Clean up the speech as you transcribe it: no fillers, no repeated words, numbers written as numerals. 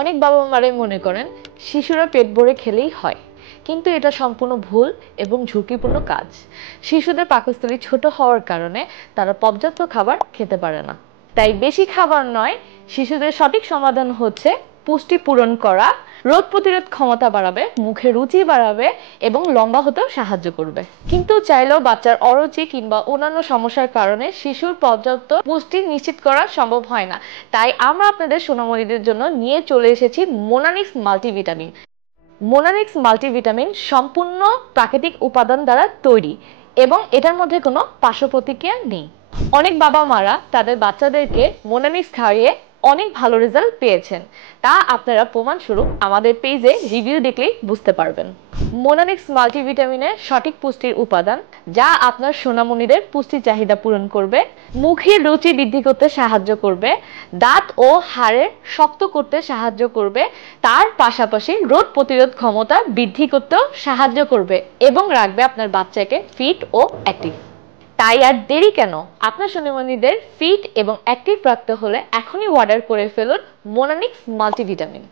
অনেক বাবা মারাই মনে করেন শিশুরা পেট ভরে খেলেই হয়, কিন্তু এটা সম্পূর্ণ ভুল এবং ঝুঁকিপূর্ণ কাজ। শিশুদের পাকস্থলী ছোট হওয়ার কারণে তারা পর্যাপ্ত খাবার খেতে পারে না। তাই বেশি খাবার নয়, শিশুদের সঠিক সমাধান হচ্ছে পুষ্টি পূরণ করা, রোগ প্রতিরোধ ক্ষমতা বাড়াবে, মুখে রুচি বাড়াবে এবং লম্বা হতেও সাহায্য করবে। কিন্তু চাইলেও বাচ্চার অরুচি কিংবা অন্যান্য সমস্যার কারণে শিশুর পর্যাপ্ত পুষ্টি নিশ্চিত করা সম্ভব হয় না। তাই আমরা আপনাদের সোনামণিদের জন্য নিয়ে চলে এসেছি মোনানিক্স মাল্টিভিটামিন। মোনানিক্স মাল্টিভিটামিন সম্পূর্ণ প্রাকৃতিক উপাদান দ্বারা তৈরি এবং এটার মধ্যে কোনো পার্শ্ব প্রতিক্রিয়া নেই। অনেক বাবা মারা তাদের বাচ্চাদেরকে মোনানিক্স খাইয়ে অনেক ভালো রেজাল্ট পেয়েছেন, তা আপনারা প্রমাণস্বরূপ আমাদের পেজে রিভিউ দেখলেই বুঝতে পারবেন। মোনানিক্স মাল্টিভিটামিনের সঠিক পুষ্টির উপাদান যা আপনার সোনামণিদের পুষ্টি চাহিদা পূরণ করবে, মুখের রুচি বৃদ্ধি করতে সাহায্য করবে, দাঁত ও হাড়ের শক্ত করতে সাহায্য করবে, তার পাশাপাশি রোগ প্রতিরোধ ক্ষমতা বৃদ্ধি করতেও সাহায্য করবে এবং রাখবে আপনার বাচ্চাকে ফিট ও অ্যাক্টিভ। তাই আর দেরি কেন, আপনার সোনামণিদের ফিট এবং অ্যাক্টিভ রাখতে হলে এখনই অর্ডার করে ফেলুন মোনানিক্স মাল্টিভিটামিন।